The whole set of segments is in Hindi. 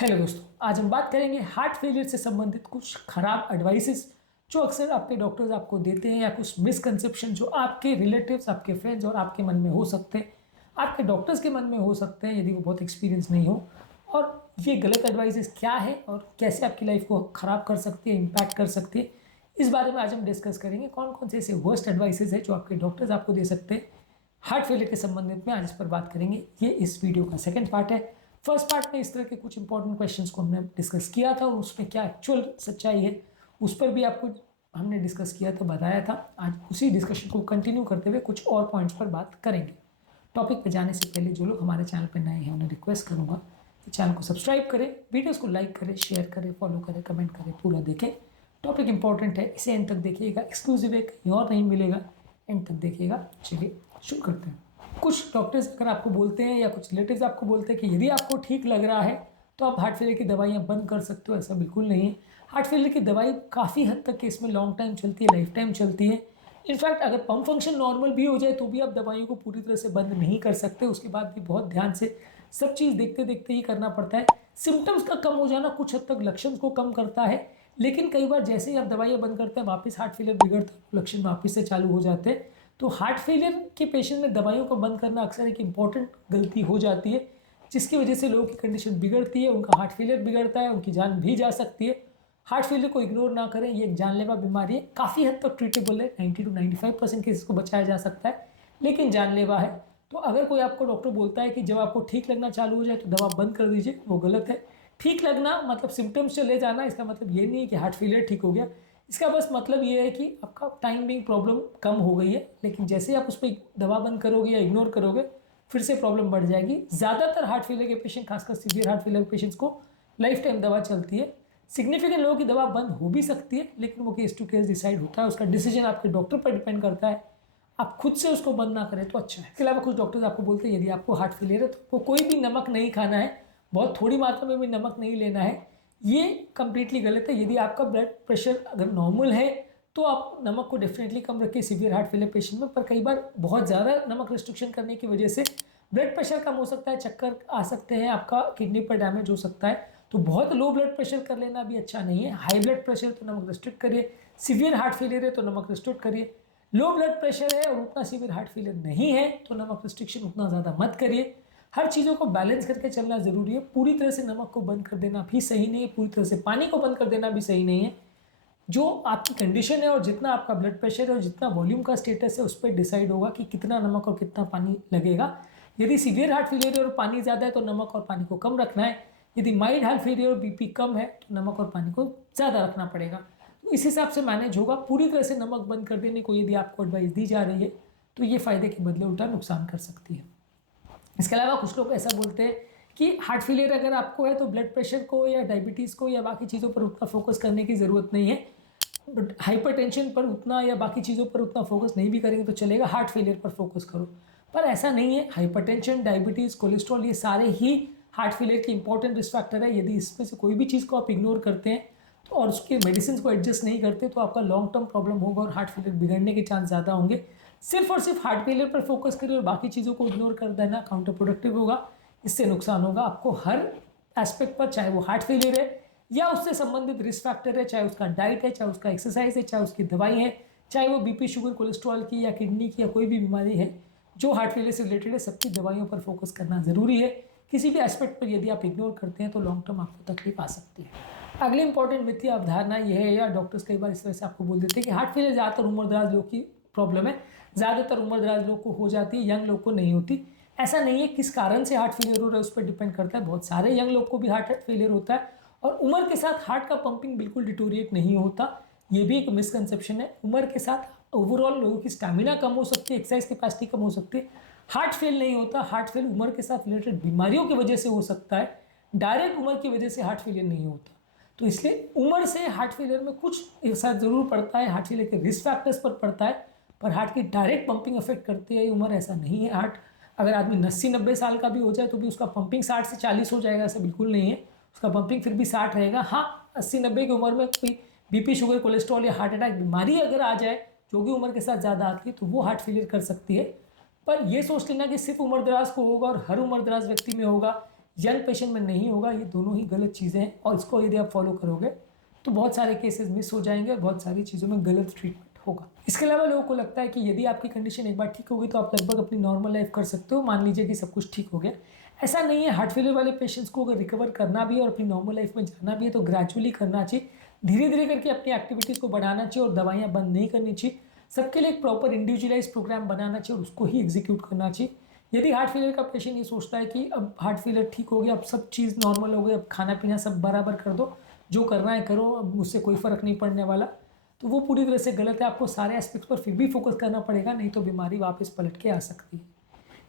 हेलो दोस्तों, आज हम बात करेंगे हार्ट फेलियर से संबंधित कुछ खराब एडवाइसेस जो अक्सर आपके डॉक्टर्स आपको देते हैं, या कुछ मिसकंसेप्शन जो आपके रिलेटिव्स, आपके फ्रेंड्स और आपके मन में हो सकते हैं, आपके डॉक्टर्स के मन में हो सकते हैं यदि वो बहुत एक्सपीरियंस नहीं हो। और ये गलत एडवाइसेस क्या है और कैसे आपकी लाइफ को ख़राब कर सकती है, इम्पैक्ट कर सकती है, इस बारे में आज हम डिस्कस करेंगे। कौन कौन से ऐसे वर्स्ट एडवाइसेस है जो आपके डॉक्टर्स आपको दे सकते हैं हार्ट फेलियर के संबंधित में, आज इस पर बात करेंगे। ये इस वीडियो का सेकंड पार्ट है। फर्स्ट पार्ट में इस तरह के कुछ इंपॉर्टेंट क्वेश्चंस को हमने डिस्कस किया था और उसमें क्या एक्चुअल सच्चाई है उस पर भी आपको हमने डिस्कस किया था, बताया था। आज उसी डिस्कशन को कंटिन्यू करते हुए कुछ और पॉइंट्स पर बात करेंगे। टॉपिक पर जाने से पहले जो लोग हमारे चैनल पर नए हैं उन्हें रिक्वेस्ट करूँगा कि चैनल को सब्सक्राइब करें, वीडियोज़ को लाइक करें, शेयर करें, फॉलो करें, कमेंट करें, पूरा देखें। टॉपिक इंपॉर्टेंट है, इसे एंड तक देखिएगा, एक्सक्लूसिव है, कहीं और नहीं मिलेगा, एंड तक देखिएगा। चलिए शुरू करते हैं। कुछ डॉक्टर्स अगर आपको बोलते हैं या कुछ रिलेटिव्स आपको बोलते हैं कि यदि आपको ठीक लग रहा है तो आप हार्ट फेलियर की दवाइयाँ बंद कर सकते हो, ऐसा बिल्कुल नहीं है। हार्ट फेलियर की दवाई काफ़ी हद तक केस में लॉन्ग टाइम चलती है, लाइफ टाइम चलती है। इनफैक्ट अगर पम्प फंक्शन नॉर्मल भी हो जाए तो भी आप दवाइयों को पूरी तरह से बंद नहीं कर सकते, उसके बाद भी बहुत ध्यान से सब चीज़ देखते देखते ही करना पड़ता है। सिम्टम्स का कम हो जाना कुछ हद तक लक्षण को कम करता है, लेकिन कई बार जैसे ही आप दवाइयाँ बंद करते हैं वापस हार्ट फेलियर बिगड़ता है, लक्षण वापस से चालू हो जाते हैं। तो हार्ट फेलियर के पेशेंट में दवाइयों को बंद करना अक्सर एक इम्पॉर्टेंट गलती हो जाती है, जिसकी वजह से लोगों की कंडीशन बिगड़ती है, उनका हार्ट फेलियर बिगड़ता है, उनकी जान भी जा सकती है। हार्ट फेलियर को इग्नोर ना करें, ये एक जानलेवा बीमारी है, काफ़ी हद तक ट्रीटेबल है, 90 to 95% केसेस को बचाया जा सकता है, लेकिन जानलेवा है। तो अगर कोई आपको डॉक्टर बोलता है कि जब आपको ठीक लगना चालू हो जाए तो दवा बंद कर दीजिए, वो गलत है। ठीक लगना मतलब सिम्टम्स चले जाना, इसका मतलब ये नहीं है कि हार्ट फेलियर ठीक हो गया। इसका बस मतलब ये है कि आपका टाइम बिंग प्रॉब्लम कम हो गई है, लेकिन जैसे ही आप उस पर दवा बंद करोगे या इग्नोर करोगे फिर से प्रॉब्लम बढ़ जाएगी। ज़्यादातर हार्ट फेलियर के पेशेंट, खासकर सीवियर हार्ट फेलियर के पेशेंट्स को लाइफ टाइम दवा चलती है। सिग्निफिकेंट लोगों की दवा बंद हो भी सकती है, लेकिन वो केस टू केस डिसाइड होता है, उसका डिसीजन आपके डॉक्टर पर डिपेंड करता है। आप खुद से उसको बंद ना करें तो अच्छा है। इसके अलावा कुछ डॉक्टर्स आपको बोलते हैं यदि आपको हार्ट फेलियर है तो आपको कोई भी नमक नहीं खाना है, बहुत थोड़ी मात्रा में भी नमक नहीं लेना है। ये कंप्लीटली गलत है। यदि आपका ब्लड प्रेशर अगर नॉर्मल है तो आप नमक को डेफिनेटली कम रखिए सीवियर हार्ट फेलियर पेशेंट में। पर कई बार बहुत ज़्यादा नमक रिस्ट्रिक्शन करने की वजह से ब्लड प्रेशर कम हो सकता है, चक्कर आ सकते हैं, आपका किडनी पर डैमेज हो सकता है। तो बहुत लो ब्लड प्रेशर कर लेना भी अच्छा नहीं है। हाई ब्लड प्रेशर तो नमक रिस्ट्रिक्ट करिए, सीवियर हार्ट फेलियर है तो नमक रिस्ट्रिक्ट करिए। लो ब्लड प्रेशर है और उतना सीवियर हार्ट फेलियर नहीं है तो नमक रिस्ट्रिक्शन उतना ज़्यादा मत करिए। हर चीज़ों को बैलेंस करके चलना ज़रूरी है। पूरी तरह से नमक को बंद कर देना भी सही नहीं है, पूरी तरह से पानी को बंद कर देना भी सही नहीं है। जो आपकी कंडीशन है और जितना आपका ब्लड प्रेशर है और जितना वॉल्यूम का स्टेटस है उस पर डिसाइड होगा कि कितना नमक और कितना पानी लगेगा। यदि सीवियर हार्ट फेलियर है और पानी ज़्यादा है तो नमक और पानी को कम रखना है। यदि माइल्ड हार्ट फेलियर और बीपी कम है तो नमक और पानी को ज़्यादा रखना पड़ेगा। तो इस हिसाब से मैनेज होगा। पूरी तरह से नमक बंद कर देने को यदि आपको एडवाइस दी जा रही है तो ये फ़ायदे के बदले उल्टा नुकसान कर सकती है। इसके अलावा कुछ लोग ऐसा बोलते हैं कि हार्ट फेलियर अगर आपको है तो ब्लड प्रेशर को या डायबिटीज़ को या बाकी चीज़ों पर उतना फोकस करने की ज़रूरत नहीं है। बट हाइपरटेंशन पर उतना या बाकी चीज़ों पर उतना फोकस नहीं भी करेंगे तो चलेगा, हार्ट फेलियर पर फोकस करो। पर ऐसा नहीं है। हाइपरटेंशन, डायबिटीज़, कोलेस्ट्रॉल, ये सारे ही हार्ट फेलियर के इंपॉर्टेंट रिस्क फैक्टर है। यदि इसमें से कोई भी चीज़ को आप इग्नोर करते हैं तो और उसके मेडिसिन को एडजस्ट नहीं करते तो आपका लॉन्ग टर्म प्रॉब्लम होगा और हार्ट फेलियर बिगड़ने के चांस ज़्यादा होंगे। सिर्फ और सिर्फ हार्ट फेलियर पर फोकस करिए और बाकी चीज़ों को इग्नोर कर देना काउंटर प्रोडक्टिव होगा। इससे नुकसान होगा आपको हर एस्पेक्ट पर, चाहे वो हार्ट फेलियर है या उससे संबंधित रिस्क फैक्टर है, चाहे उसका डाइट है, चाहे उसका एक्सरसाइज है, चाहे उसकी दवाई है, चाहे वो बीपी, शुगर, कोलेस्ट्रॉल की या किडनी की या कोई भी बीमारी है जो हार्ट फेलियर से रिलेटेड है, सबकी दवाइयों पर फोकस करना ज़रूरी है। किसी भी एस्पेक्ट पर यदि आप इग्नोर करते हैं तो लॉन्ग टर्म आपको तकलीफ आ सकती है। अगली इंपॉर्टेंट वित्तीय अवधारणा यह है, या डॉक्टर्स कई बार इस तरह से आपको बोल देते हैं कि हार्ट फेलियर ज़्यादातर उम्रदराज लोग की प्रॉब्लम है, ज़्यादातर उम्रदराज लोग को हो जाती है, यंग लोग को नहीं होती। ऐसा नहीं है। किस कारण से हार्ट फेलियर हो रहा है उस पर डिपेंड करता है। बहुत सारे यंग लोग को भी हार्ट फेलियर होता है और उम्र के साथ हार्ट का पंपिंग बिल्कुल डिटोरिएट नहीं होता। ये भी एक मिसकंसेप्शन है। उम्र के साथ ओवरऑल लोगों की स्टैमिना कम हो सकती है, एक्सरसाइज कैपेसिटी कम हो सकती है। हार्ट फेल नहीं होता। हार्ट फेल उम्र के साथ रिलेटेड बीमारियों की वजह से हो सकता है, डायरेक्ट उम्र की वजह से हार्ट फेलियर नहीं होता। तो इसलिए उम्र से हार्ट फेलियर में कुछ असर ज़रूर पड़ता है, हार्ट फेलियर के रिस्क फैक्टर्स पर पड़ता है, पर हार्ट की डायरेक्ट पंपिंग अफेक्ट करती है उम्र, ऐसा नहीं है। हार्ट अगर आदमी 80-90 साल का भी हो जाए तो भी उसका पंपिंग 60 से 40 हो जाएगा, ऐसा बिल्कुल नहीं है। उसका पंपिंग फिर भी 60 रहेगा। हाँ, 80-90 की उम्र में कोई बीपी, शुगर, कोलेस्ट्रॉल या हार्ट अटैक बीमारी अगर आ जाए जो कि उम्र के साथ ज़्यादा आती है तो वो हार्ट फेलियर कर सकती है। पर ये सोच लेना कि सिर्फ उम्र दराज को होगा और हर उम्र दराज व्यक्ति में होगा, यंग पेशेंट में नहीं होगा। ये दोनों ही गलत चीज़ें हैं और इसको यदि आप फॉलो करोगे तो बहुत सारे केसेस मिस हो जाएंगे और बहुत सारी चीज़ों में गलत ट्रीटमेंट होगा। इसके अलावा लोगों को लगता है कि यदि आपकी कंडीशन एक बार ठीक होगी तो आप लगभग अपनी नॉर्मल लाइफ कर सकते हो, मान लीजिए कि सब कुछ ठीक हो गया। ऐसा नहीं है। हार्ट फेलियर वाले पेशेंट्स को अगर रिकवर करना भी है और अपनी नॉर्मल लाइफ में जाना भी है तो ग्रेजुअली करना चाहिए, धीरे धीरे करके अपनी एक्टिविटीज़ को बढ़ाना चाहिए और दवाइयाँ बंद नहीं करनी चाहिए। सबके लिए एक प्रॉपर इंडिविजुअलाइज प्रोग्राम बनाना चाहिए और उसको ही एग्जीक्यूट करना चाहिए। यदि हार्ट फेलियर का पेशेंट ये सोचता है कि अब हार्ट फेलियर ठीक हो गया, अब सब चीज़ नॉर्मल हो गई, अब खाना पीना सब बराबर कर दो, जो करना है करो, अब मुझसे कोई फ़र्क नहीं पड़ने वाला, तो वो पूरी तरह से गलत है। आपको सारे एस्पेक्ट्स पर फिर भी फोकस करना पड़ेगा, नहीं तो बीमारी वापस पलट के आ सकती है।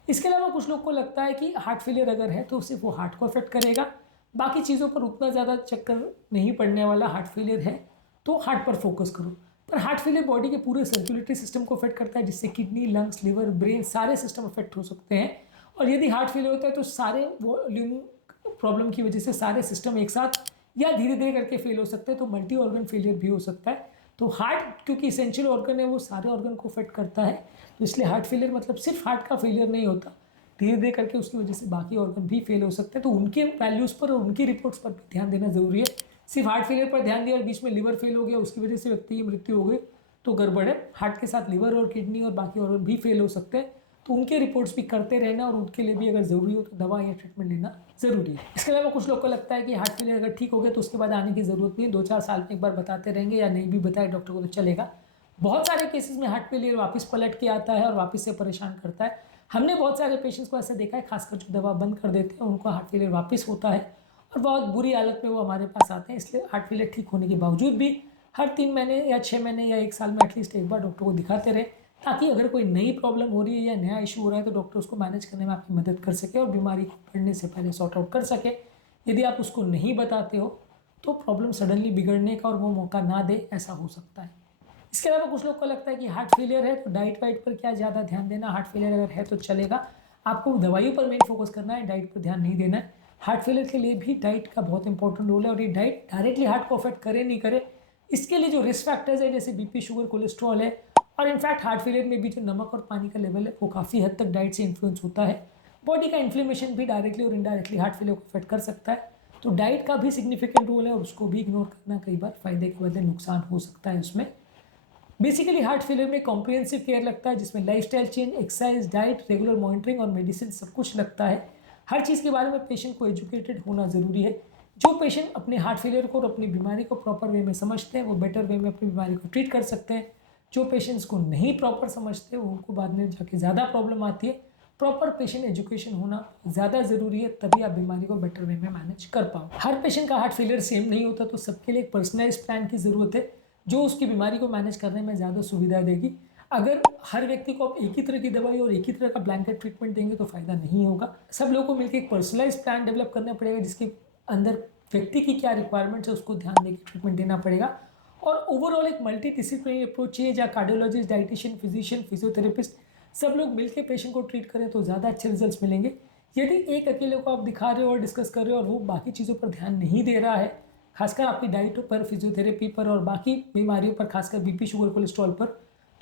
इसके अलावा कुछ लोग को लगता है कि हार्ट फेलियर अगर है तो सिर्फ वो हार्ट को अफेक्ट करेगा, बाकी चीज़ों पर उतना ज़्यादा चक्कर नहीं पड़ने वाला। हार्ट फेलियर है तो हार्ट पर फोकस करो। पर हार्ट फेलियर बॉडी के पूरे सर्कुलेटरी सिस्टम को अफेक्ट करता है, जिससे किडनी, लंग्स, लिवर, ब्रेन सारे सिस्टम अफेक्ट हो सकते हैं। और यदि हार्ट फेलियर होता है तो सारे वॉल्यूम प्रॉब्लम की वजह से सारे सिस्टम एक साथ या धीरे धीरे करके फेल हो सकते हैं, तो मल्टी ऑर्गन फेलियर भी हो सकता है। तो हार्ट क्योंकि इसेंशियल ऑर्गन है, वो सारे ऑर्गन को अफेक्ट करता है, तो इसलिए हार्ट फेलियर मतलब सिर्फ हार्ट का फेलियर नहीं होता, धीरे धीरे करके उसकी वजह से बाकी ऑर्गन भी फेल हो सकते हैं। तो उनके वैल्यूज़ पर और उनकी रिपोर्ट्स पर भी ध्यान देना जरूरी है। सिर्फ हार्ट फेलियर पर ध्यान दिया और बीच में लिवर फेल हो गया, उसकी वजह से व्यक्ति की मृत्यु हो गई, तो गड़बड़ है। हार्ट के साथ लिवर और किडनी और बाकी ऑर्गन भी फेल हो सकते हैं, तो उनके रिपोर्ट्स भी करते रहना और उनके लिए भी अगर ज़रूरी हो तो दवा या ट्रीटमेंट लेना ज़रूरी है। इसके अलावा कुछ लोग को लगता है कि हार्ट फेलियर अगर ठीक हो गया तो उसके बाद आने की ज़रूरत नहीं है, 2-4 साल में एक बार बताते रहेंगे या नहीं भी बताए डॉक्टर को तो चलेगा। बहुत सारे केसेस में हार्ट फेलियर वापस पलट के आता है और वापस से परेशान करता है। हमने बहुत सारे पेशेंट्स को ऐसे देखा है, खासकर जो दवा बंद कर देते हैं उनको हार्ट फेलियर वापस होता है और बहुत बुरी हालत में वो हमारे पास आते हैं। इसलिए हार्ट फेलियर ठीक होने के बावजूद भी हर 3 महीने या 6 महीने या 1 साल में एटलीस्ट एक बार डॉक्टर को दिखाते रहे, ताकि अगर कोई नई प्रॉब्लम हो रही है या नया इशू हो रहा है तो डॉक्टर उसको मैनेज करने में आपकी मदद कर सके और बीमारी को बढ़ने से पहले सॉर्ट आउट कर सके। यदि आप उसको नहीं बताते हो तो प्रॉब्लम सडनली बिगड़ने का और वो मौका ना दे, ऐसा हो सकता है। इसके अलावा कुछ लोग को लगता है कि हार्ट फेलियर है तो डाइट वाइट पर क्या ज़्यादा ध्यान देना, हार्ट फेलियर अगर है तो चलेगा, आपको दवाइयों पर मेन फोकस करना है, डाइट पर ध्यान नहीं देना है। हार्ट फेलियर के लिए भी डाइट का बहुत इंपॉर्टेंट रोल है और ये डाइट डायरेक्टली हार्ट को अफेक्ट करे नहीं करे, इसके लिए जो रिस्क फैक्टर्स है जैसे बीपी, शुगर, कोलेस्ट्रॉल है, और इनफैक्ट हार्ट फेलियर में भी जो नमक और पानी का लेवल है वो काफ़ी हद तक डाइट से इन्फ्लुएंस होता है। बॉडी का इन्फ्लेमेशन भी डायरेक्टली और इनडायरेक्टली हार्ट फेलियर को अफेक्ट कर सकता है, तो डाइट का भी सिग्निफिकेंट रोल है और उसको भी इग्नोर करना कई बार फायदे के बदले नुकसान हो सकता है उसमें। बेसिकली हार्ट फेलियर में कॉम्प्रिहेंसिव केयर लगता है, जिसमें lifestyle change, exercise, diet, regular monitoring और मेडिसिन सब कुछ लगता है। हर चीज़ के बारे में पेशेंट को एजुकेटेड होना ज़रूरी है। जो पेशेंट अपने हार्ट फेलियर को और अपनी बीमारी को प्रॉपर वे में समझते हैं वो बेटर वे में अपनी बीमारी को ट्रीट कर सकते हैं। जो पेशेंट्स को नहीं प्रॉपर समझते वो उनको बाद में जाके ज़्यादा प्रॉब्लम आती है। प्रॉपर पेशेंट एजुकेशन होना ज़्यादा ज़रूरी है, तभी आप बीमारी को बेटर वे में मैनेज कर पाओ। हर पेशेंट का हार्ट फेलियर सेम नहीं होता, तो सबके लिए एक पर्सनलाइज प्लान की ज़रूरत है जो उसकी बीमारी को मैनेज करने में ज़्यादा सुविधा देगी। अगर हर व्यक्ति को आप एक ही तरह की दवाई और एक ही तरह का ब्लैंकेट ट्रीटमेंट देंगे तो फ़ायदा नहीं होगा। सब लोगों को मिलकर एक पर्सनलाइज प्लान डेवलप करना पड़ेगा, जिसके अंदर व्यक्ति की क्या रिक्वायरमेंट्स है उसको ध्यान देकर ट्रीटमेंट देना पड़ेगा। और ओवरऑल एक मल्टी डिसिप्लिनरी अप्रोच चाहिए, जहाँ कार्डियोलॉजिस्ट, डाइटिशियन, फिजिशियन, फिजियोथेरेपिस्ट सब लोग मिलकर पेशेंट को ट्रीट करें तो ज़्यादा अच्छे रिजल्ट्स मिलेंगे। यदि एक अकेले को आप दिखा रहे हो और डिस्कस कर रहे हो और वो बाकी चीज़ों पर ध्यान नहीं दे रहा है, खासकर आपकी डाइट पर, फिजियोथेरेपी पर और बाकी बीमारियों पर, खासकर बीपी, शुगर, कोलेस्ट्रॉल पर,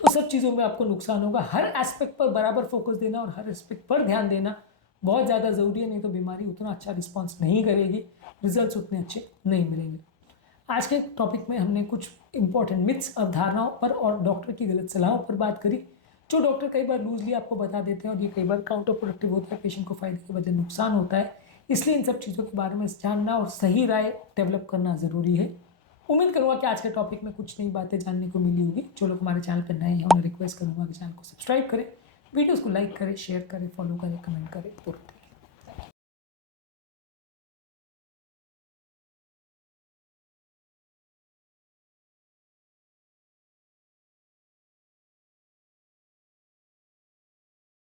तो सब चीज़ों में आपको नुकसान होगा। हर एस्पेक्ट पर बराबर फोकस देना और हर एस्पेक्ट पर ध्यान देना बहुत ज़्यादा ज़रूरी है, नहीं तो बीमारी उतना अच्छा रिस्पॉन्स नहीं करेगी, रिजल्ट्स उतने अच्छे नहीं मिलेंगे। आज के टॉपिक में हमने कुछ इंपॉर्टेंट मिथ्स, अवधारणाओं पर और डॉक्टर की गलत सलाहों पर बात करी, जो डॉक्टर कई बार लूजली आपको बता देते हैं और ये कई बार काउंटर प्रोडक्टिव होता है, पेशेंट को फायदे के बजाय नुकसान होता है। इसलिए इन सब चीज़ों के बारे में जानना और सही राय डेवलप करना ज़रूरी है। उम्मीद करूँगा कि आज के टॉपिक में कुछ नई बातें जानने को मिली होगी। जो लोग हमारे चैनल पर नए हैं उन्हें रिक्वेस्ट करूँगा कि चैनल को सब्सक्राइब करें, वीडियोज़ को लाइक करें, शेयर करें, फॉलो करें, कमेंट करें।